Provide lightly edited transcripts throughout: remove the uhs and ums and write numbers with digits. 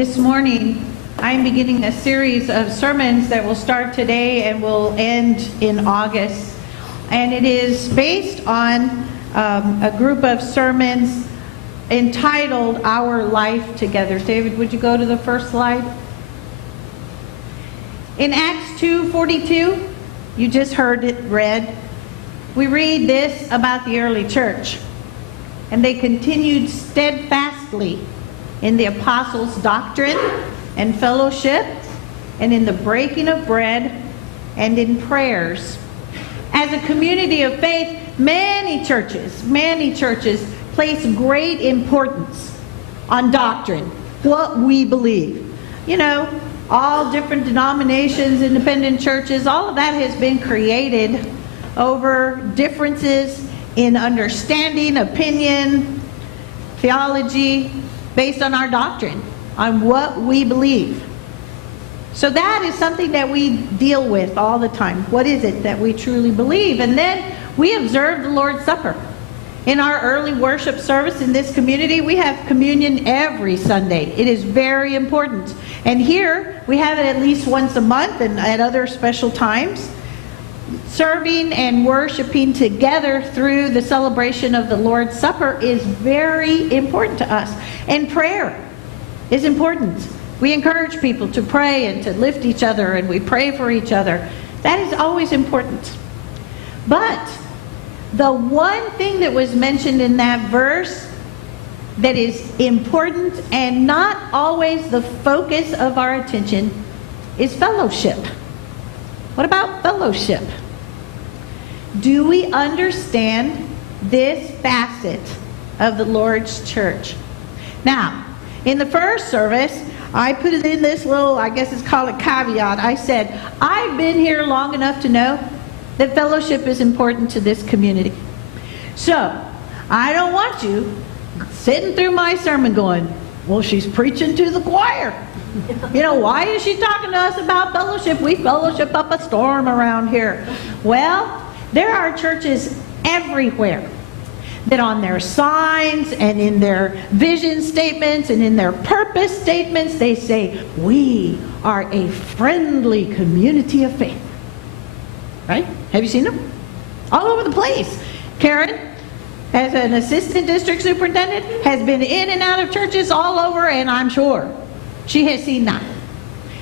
This morning, I'm beginning a series of sermons that will start today and will end in August. And it is based on a group of sermons entitled Our Life Together. David, would you go to the first slide? In Acts 2:42, you just heard it read, we read this about the early church. And they continued steadfastly in the apostles' doctrine and fellowship, and in the breaking of bread, and in prayers. As a community of faith, many churches place great importance on doctrine, what we believe. You know, all different denominations, independent churches, all of that has been created over differences in understanding, opinion, theology, based on our doctrine, on what we believe. So that is something that we deal with all the time. What is it that we truly believe? And then we observe the Lord's Supper. In our early worship service in this community, we have communion every Sunday. It is very important. And here, we have it at least once a month and at other special times. Serving and worshiping together through the celebration of the Lord's Supper is very important to us. And prayer is important. We encourage people to pray and to lift each other, and we pray for each other. That is always important. But the one thing that was mentioned in that verse that is important and not always the focus of our attention is fellowship. What about fellowship? Do we understand this facet of the Lord's church? Now, in the first service, I put it in this little, I guess it's called a caveat. I said, I've been here long enough to know that fellowship is important to this community. So, I don't want you sitting through my sermon going, well, she's preaching to the choir. You know, why is she talking to us about fellowship? We fellowship up a storm around here. Well, there are churches everywhere that on their signs and in their vision statements and in their purpose statements, they say, we are a friendly community of faith. Right? Have you seen them? All over the place. Karen, as an assistant district superintendent, has been in and out of churches all over, and I'm sure she has seen that.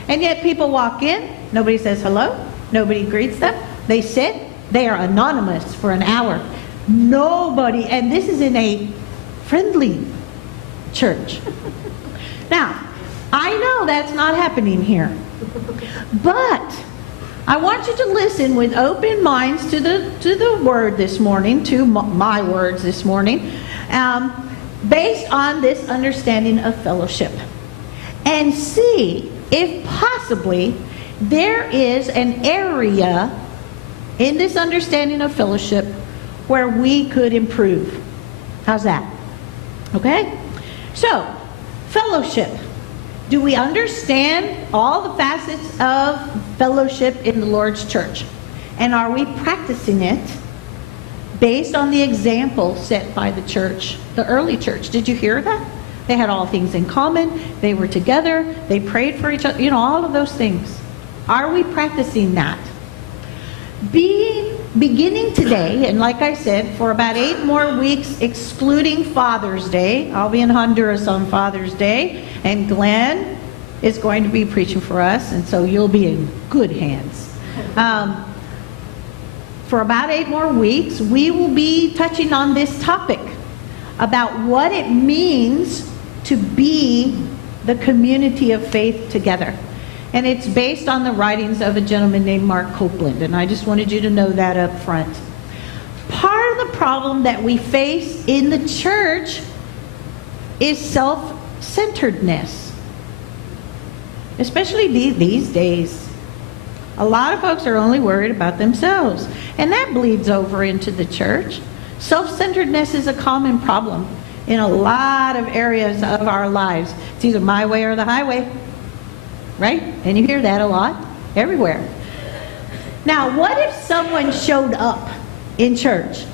And yet people walk in, nobody says hello, nobody greets them, they sit, they are anonymous for an hour. Nobody, and this is in a friendly church. Now, I know that's not happening here, but I want you to listen with open minds to the word this morning, to my words this morning, based on this understanding of fellowship. And see if possibly there is an area in this understanding of fellowship where we could improve. How's that? Okay? So, fellowship. Do we understand all the facets of fellowship in the Lord's church? And are we practicing it based on the example set by the church, the early church? Did you hear that? They had all things in common. They were together. They prayed for each other. You know, all of those things. Are we practicing that? Beginning today, and like I said, for about 8 more weeks, excluding Father's Day. I'll be in Honduras on Father's Day, and Glenn is going to be preaching for us, and so you'll be in good hands. For about 8 more weeks, we will be touching on this topic about what it means to be the community of faith together. And it's based on the writings of a gentleman named Mark Copeland, and I just wanted you to know that up front. Part of the problem that we face in the church is self-centeredness, especially these days. A lot of folks are only worried about themselves, and that bleeds over into the church. Self-centeredness is a common problem in a lot of areas of our lives. It's either my way or the highway, right? And you hear that a lot, everywhere. Now, what if someone showed up in church,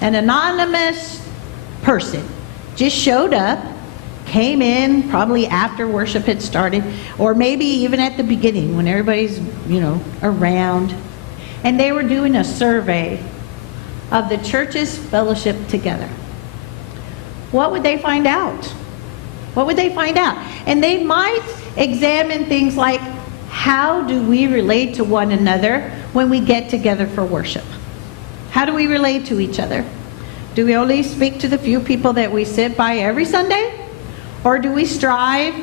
an anonymous person just showed up, came in probably after worship had started, or maybe even at the beginning when everybody's, around. And they were doing a survey of the church's fellowship together. What would they find out? What would they find out? And they might examine things like, how do we relate to one another when we get together for worship? How do we relate to each other? Do we only speak to the few people that we sit by every Sunday? Or do we strive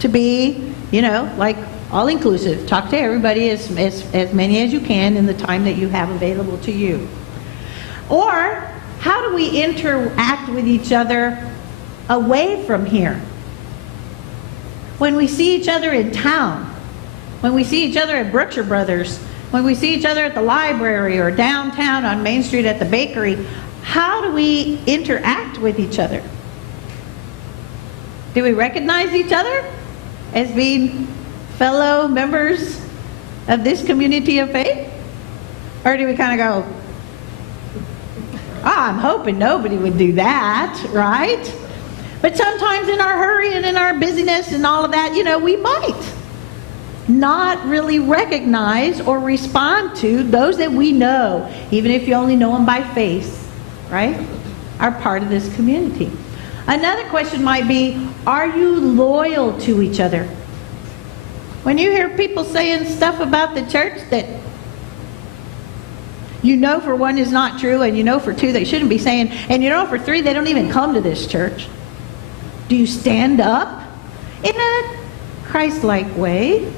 to be, like all-inclusive? Talk to everybody, as many as you can in the time that you have available to you. Or how do we interact with each other away from here? When we see each other in town, when we see each other at Brookshire Brothers, when we see each other at the library or downtown on Main Street at the bakery, how do we interact with each other? Do we recognize each other as being fellow members of this community of faith? Or do we kind of go, I'm hoping nobody would do that, right? But sometimes in our hurry and in our busyness and all of that, we might not really recognize or respond to those that we know, even if you only know them by face, right? Are part of this community. Another question might be, are you loyal to each other? When you hear people saying stuff about the church that for one is not true, and for two they shouldn't be saying, and for three they don't even come to this church, do you stand up in a Christ-like way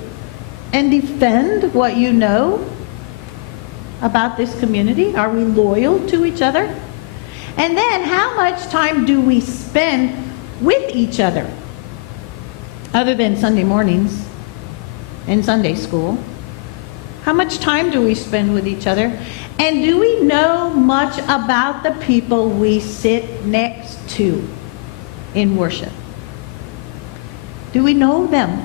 and defend what you know about this community? Are we loyal to each other? And then how much time do we spend with each other other than Sunday mornings and Sunday school? How much time do we spend with each other? And do we know much about the people we sit next to in worship? Do we know them?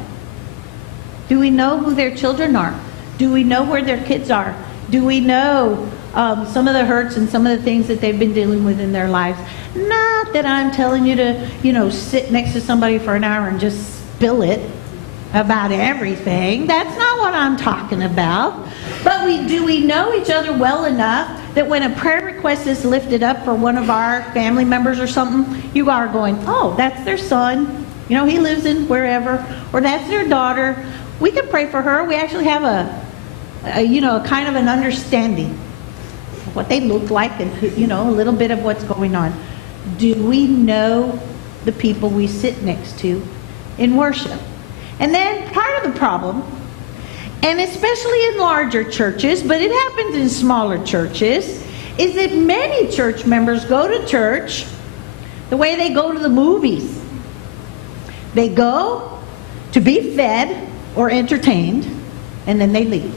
Do we know who their children are? Do we know where their kids are? Do we know some of the hurts and some of the things that they've been dealing with in their lives? Not that I'm telling you to, sit next to somebody for an hour and just spill it about everything. That's not what I'm talking about. But do we know each other well enough that when a prayer request is lifted up for one of our family members or something, you are going, oh, that's their son. He lives in wherever. Or that's their daughter. We can pray for her. We actually have a kind of an understanding of what they look like and, a little bit of what's going on. Do we know the people we sit next to in worship? And then part of the problem, and especially in larger churches, but it happens in smaller churches, is that many church members go to church the way they go to the movies. They go to be fed or entertained, and then they leave.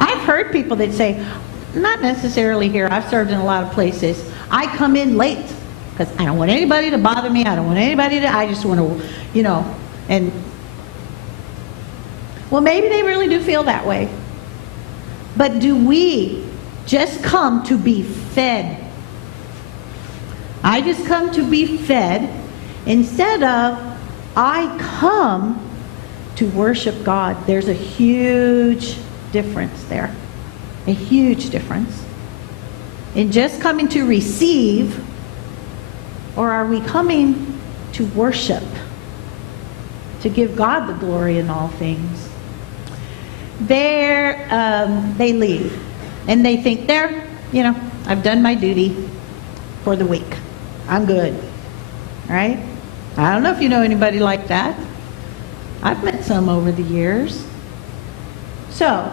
I've heard people that say, not necessarily here, I've served in a lot of places, I come in late because I don't want anybody to bother me, I just want to, and well, maybe they really do feel that way. But do we just come to be fed? I just come to be fed instead of I come to worship God. There's a huge difference there. A huge difference in just coming to receive, or are we coming to worship, to give God the glory in all things? They leave and they think I've done my duty for the week. I'm good, right? I don't know if you know anybody like that. I've met some over the years. So,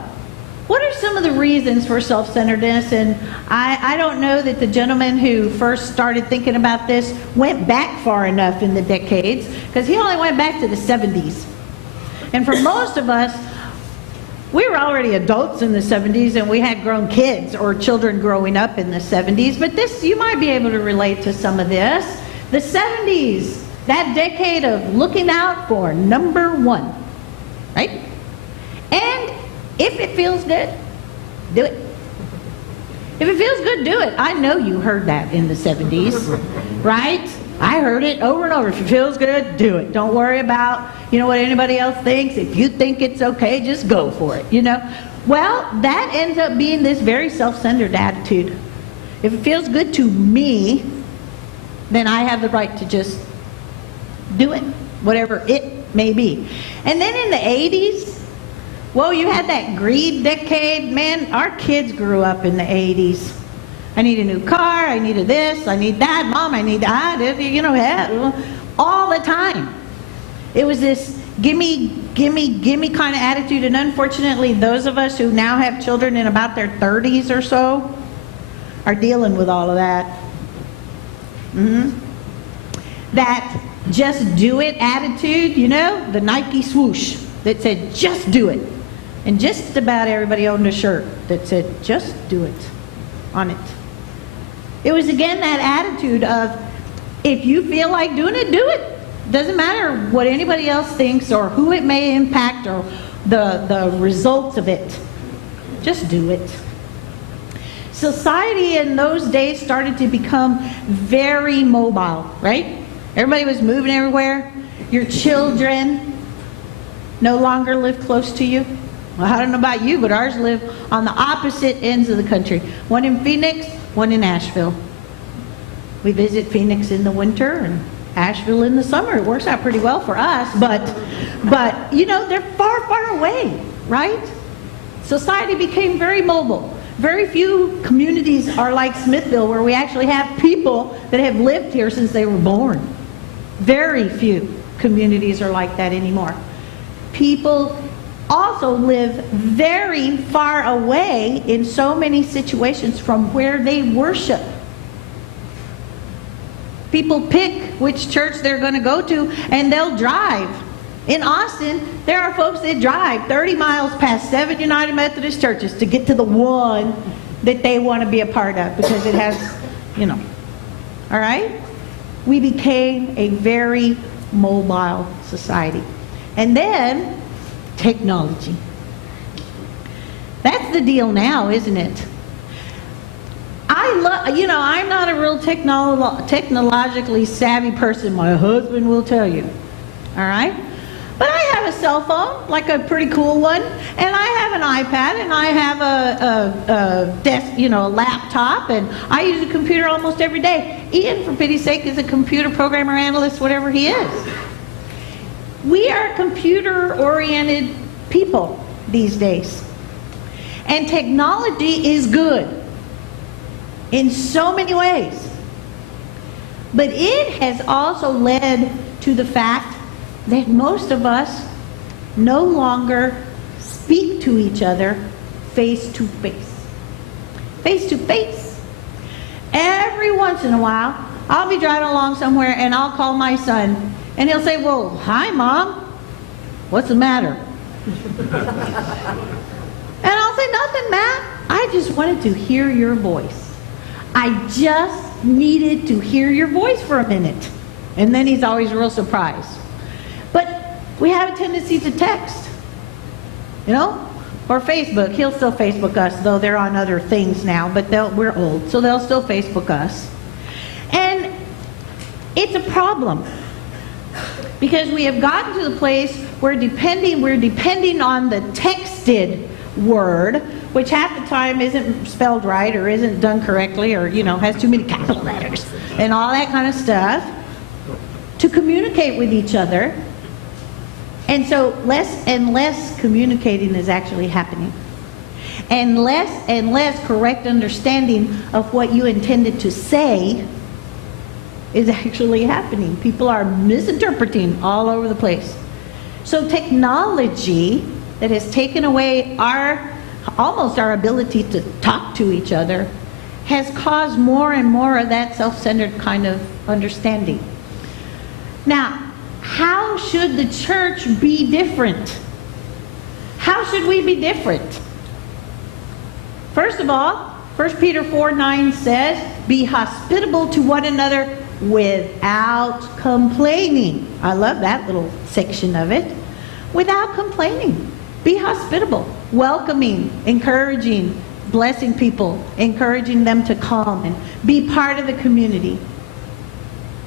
what are some of the reasons for self-centeredness? And I don't know that the gentleman who first started thinking about this went back far enough in the decades, because he only went back to the 70s. And for most of us, we were already adults in the 70s, and we had grown kids or children growing up in the 70s. But this, you might be able to relate to some of this. The 70s, that decade of looking out for number one, right? And if it feels good, do it. If it feels good, do it. I know you heard that in the 70s, right? I heard it over and over. If it feels good, do it. Don't worry about, what anybody else thinks. If you think it's okay, just go for it, Well, that ends up being this very self-centered attitude. If it feels good to me, then I have the right to just do it, whatever it may be. And then in the 80s, well, you had that greed decade. Man, our kids grew up in the 80s. I need a new car, I needed this, I need that, Mom, I need that, all the time. It was this gimme kind of attitude, and unfortunately, those of us who now have children in about their 30s or so are dealing with all of that. That just do it attitude, the Nike swoosh that said just do it. And just about everybody owned a shirt that said just do it on it. It was again that attitude of, if you feel like doing it, do it. Doesn't matter what anybody else thinks or who it may impact or the results of it. Just do it. Society in those days started to become very mobile, right? Everybody was moving everywhere. Your children no longer live close to you. Well, I don't know about you, but ours live on the opposite ends of the country. One in Phoenix, one in Asheville. We visit Phoenix in the winter and Asheville in the summer. It works out pretty well for us, but they're far, far away, right? Society became very mobile. Very few communities are like Smithville, where we actually have people that have lived here since they were born. Very few communities are like that anymore. People also live very far away in so many situations from where they worship. People pick which church they're going to go to, and they'll drive. In Austin, there are folks that drive 30 miles past 7 United Methodist churches to get to the one that they want to be a part of because it has, all right? We became a very mobile society. And then technology. That's the deal now, isn't it? I'm not a real technologically savvy person. My husband will tell you. All right? But I have a cell phone, like a pretty cool one, and I have an iPad, and I have a desk, a laptop, and I use a computer almost every day. Ian, for pity's sake, is a computer programmer, analyst, whatever he is. We are computer-oriented people these days. And technology is good in so many ways. But it has also led to the fact that most of us no longer speak to each other face to face. Face to face. Every once in a while, I'll be driving along somewhere and I'll call my son and he'll say, "Well, hi, Mom. What's the matter?" And I'll say, "Nothing, Matt. I just wanted to hear your voice. I just needed to hear your voice for a minute." And then he's always real surprised. But we have a tendency to text, or Facebook. He'll still Facebook us, though they're on other things now, but we're old, so they'll still Facebook us. And it's a problem because we have gotten to the place where we're depending on the texted word, which half the time isn't spelled right or isn't done correctly or, has too many capital letters and all that kind of stuff, to communicate with each other. And so less and less communicating is actually happening. And less correct understanding of what you intended to say is actually happening. People are misinterpreting all over the place. So technology that has taken away almost our ability to talk to each other has caused more and more of that self-centered kind of understanding. Now, how should the church be different? How should we be different? First of all, 1 Peter 4:9 says, "Be hospitable to one another without complaining." I love that little section of it. Without complaining. Be hospitable, welcoming, encouraging, blessing people, encouraging them to come and be part of the community.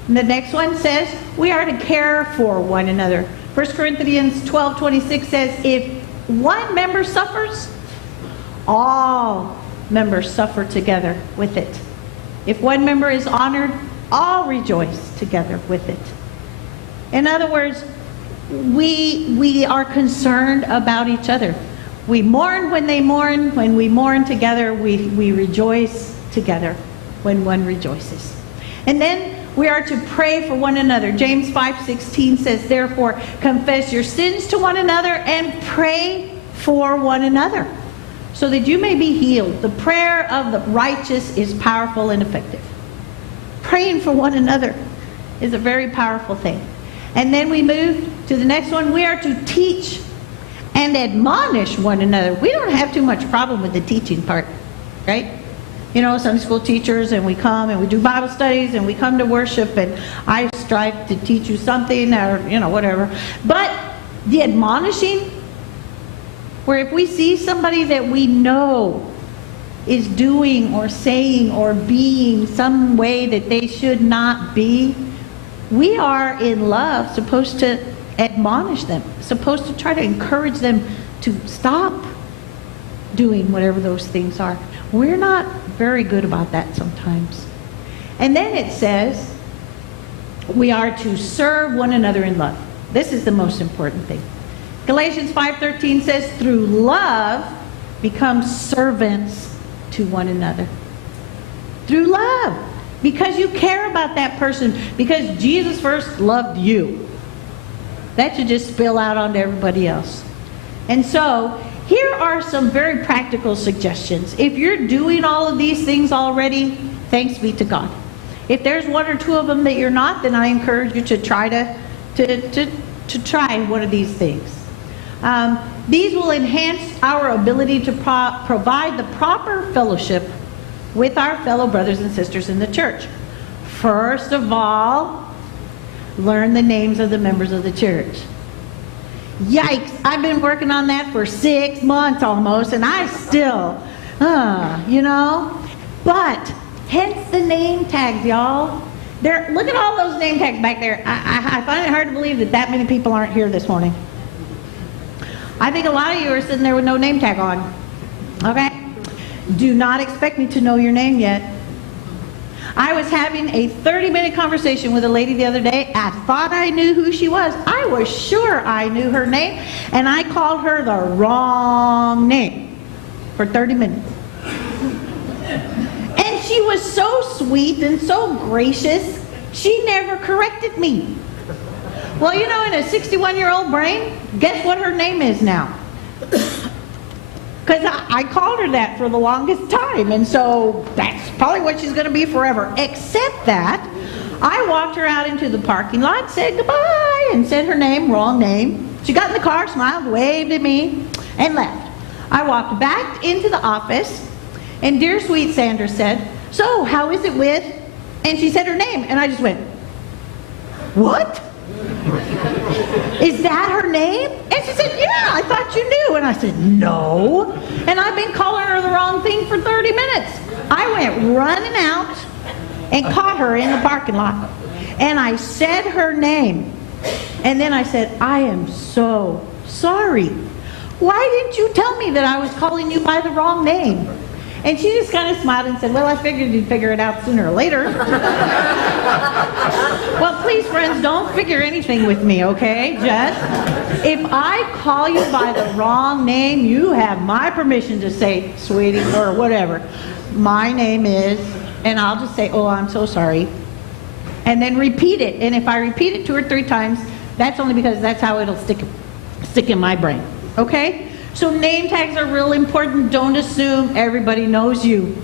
And the next one says we are to care for one another. 1 Corinthians 12:26 says, if one member suffers, all members suffer together with it. If one member is honored, all rejoice together with it. In other words, we are concerned about each other. We mourn when they mourn. When we mourn together, we rejoice together when one rejoices. And then we are to pray for one another. James 5:16 says, therefore, confess your sins to one another and pray for one another, so that you may be healed. The prayer of the righteous is powerful and effective. Praying for one another is a very powerful thing. And then we move to the next one. We are to teach and admonish one another. We don't have too much problem with the teaching part, right? You know, Sunday school teachers, and we come and we do Bible studies and we come to worship, and I strive to teach you something, or, you know, whatever. But the admonishing, where if we see somebody that we know is doing or saying or being some way that they should not be, we are in love supposed to admonish them, supposed to try to encourage them to stop doing whatever those things are. We're not very good about that sometimes. And then it says we are to serve one another in love. This is the most important thing. Galatians 5:13 says, through love become servants to one another. Through love. Because you care about that person. Because Jesus first loved you. That should just spill out onto everybody else. And so, here are some very practical suggestions. If you're doing all of these things already, thanks be to God. If there's one or two of them that you're not, then I encourage you to try to try one of these things. These will enhance our ability to provide the proper fellowship with our fellow brothers and sisters in the church. First of all, learn the names of the members of the church. Yikes, I've been working on that for 6 months almost, and I still, you know. But, hence the name tags, y'all. Look at all those name tags back there. I find it hard to believe that many people aren't here this morning. I think a lot of you are sitting there with no name tag on. Okay? Do not expect me to know your name yet. I was having a 30-minute conversation with a lady the other day. I thought I knew who she was. I was sure I knew her name, and I called her the wrong name for 30 minutes. And she was so sweet and so gracious, she never corrected me. Well, you know, in a 61-year-old brain, guess what her name is now? Because I called her that for the longest time, and so that's probably what she's going to be forever. Except that I walked her out into the parking lot, said goodbye, and said her name, wrong name. She got in the car, smiled, waved at me, and left. I walked back into the office, and dear sweet Sandra said, so how is it with? And she said her name, and I just went, what? Is that her name? And she said, yeah, I thought you knew. And I said, no. And I've been calling her the wrong thing for 30 minutes. I went running out and caught her in the parking lot. And I said her name. And then I said, I am so sorry. Why didn't you tell me that I was calling you by the wrong name? And she just kind of smiled and said, well, I figured you'd figure it out sooner or later. Well, please, friends, don't figure anything with me, okay? Just, if I call you by the wrong name, you have my permission to say, sweetie, or whatever. My name is, and I'll just say, oh, I'm so sorry. And then repeat it. And if I repeat it 2 or 3 times, that's only because that's how it'll stick in my brain, okay? So name tags are real important. Don't assume everybody knows you.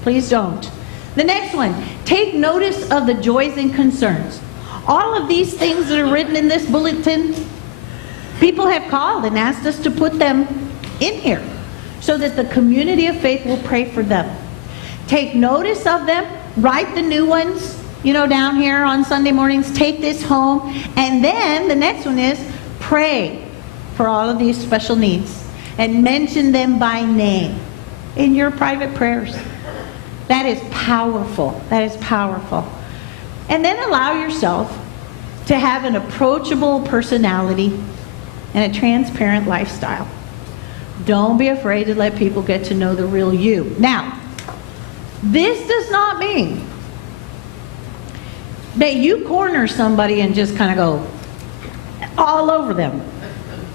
Please don't. The next one, take notice of the joys and concerns. All of these things that are written in this bulletin, people have called and asked us to put them in here so that the community of faith will pray for them. Take notice of them, write the new ones, you know, down here on Sunday mornings, take this home, and then the next one is pray for all of these special needs and mention them by name in your private prayers. That is powerful. That is powerful. And then allow yourself to have an approachable personality and a transparent lifestyle. Don't be afraid to let people get to know the real you. Now, this does not mean that you corner somebody and just kind of go all over them,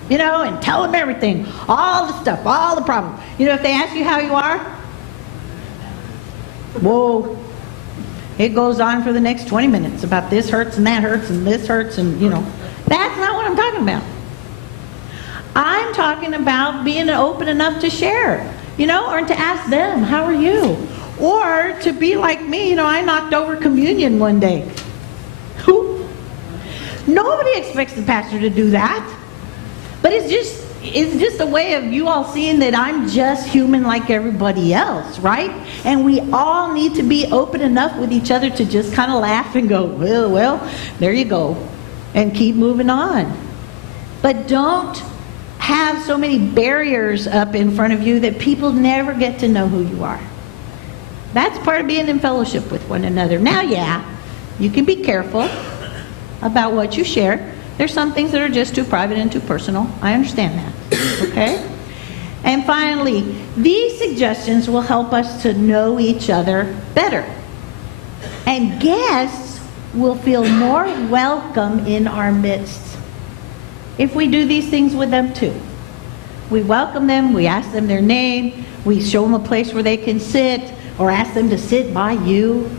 you know, and tell them everything, all the stuff, all the problems. You know, if they ask you how you are, whoa, it goes on for the next 20 minutes about this hurts and that hurts and this hurts and, you know. That's not what I'm talking about. I'm talking about being open enough to share, you know, or to ask them, how are you? Or to be like me, you know, I knocked over communion one day. Who? Nobody expects the pastor to do that. But it's just a way of you all seeing that I'm just human like everybody else, right? And we all need to be open enough with each other to just kind of laugh and go, well, there you go, and keep moving on. But don't have so many barriers up in front of you that people never get to know who you are. That's part of being in fellowship with one another. Now, yeah, you can be careful about what you share. There's some things that are just too private and too personal. I understand that, okay? And finally, these suggestions will help us to know each other better. And guests will feel more welcome in our midst if we do these things with them too. We welcome them, we ask them their name, we show them a place where they can sit, or ask them to sit by you.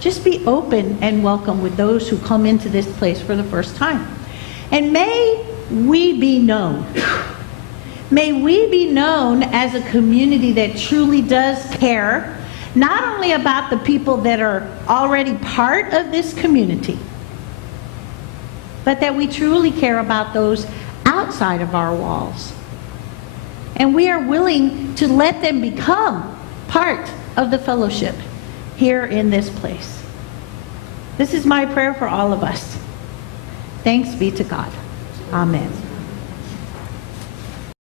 Just be open and welcome with those who come into this place for the first time. And may we be known. May we be known as a community that truly does care, not only about the people that are already part of this community, but that we truly care about those outside of our walls. And we are willing to let them become part of the fellowship here in this place. This is my prayer for all of us. Thanks be to God. Amen.